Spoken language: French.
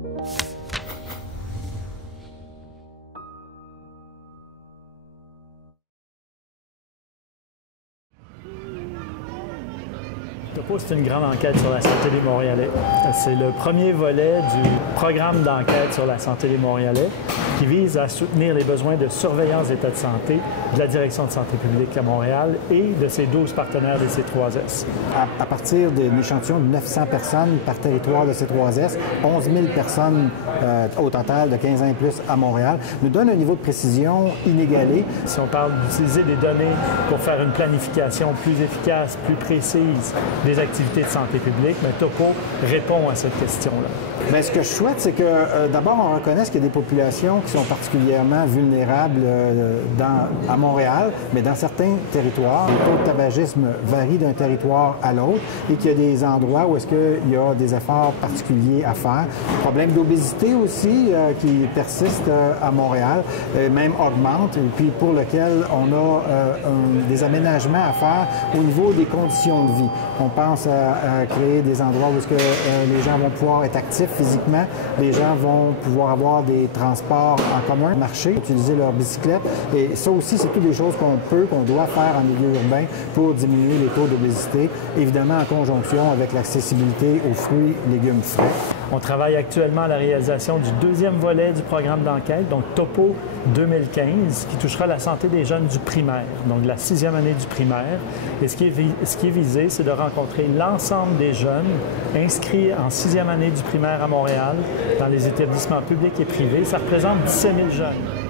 Topo, c'est une grande enquête sur la santé des Montréalais. C'est le premier volet du programme d'enquête sur la santé des Montréalais qui vise à soutenir les besoins de surveillance d'état de santé de la Direction de santé publique à Montréal et de ses 12 partenaires des C3S. À partir d'un échantillon de 900 personnes par territoire de C3S, 11 000 personnes au total de 15 ans et plus à Montréal, nous donne un niveau de précision inégalé. Si on parle d'utiliser des données pour faire une planification plus efficace, plus précise des activités de santé publique, mais Topo répond à cette question-là. Bien, ce que je souhaite, c'est que d'abord, on reconnaisse qu'il y a des populations qui sont particulièrement vulnérables à Montréal, mais dans certains territoires, le taux de tabagisme varie d'un territoire à l'autre et qu'il y a des endroits où est-ce qu'il y a des efforts particuliers à faire. Problème d'obésité aussi qui persiste à Montréal, même augmente, et puis pour lequel on a des aménagements à faire au niveau des conditions de vie. On pense à créer des endroits où est-ce que les gens vont pouvoir être actifs physiquement, les gens vont pouvoir avoir des transports en commun, marcher, utiliser leur bicyclette. Et ça aussi, c'est toutes des choses qu'on doit faire en milieu urbain pour diminuer les taux d'obésité, évidemment en conjonction avec l'accessibilité aux fruits et légumes frais. On travaille actuellement à la réalisation du deuxième volet du programme d'enquête, donc Topo 2015, qui touchera la santé des jeunes du primaire, donc de la 6e année du primaire. Et ce qui est visé, c'est de rencontrer l'ensemble des jeunes inscrits en 6e année du primaire à Montréal, dans les établissements publics et privés. Ça représente 17 000 jeunes.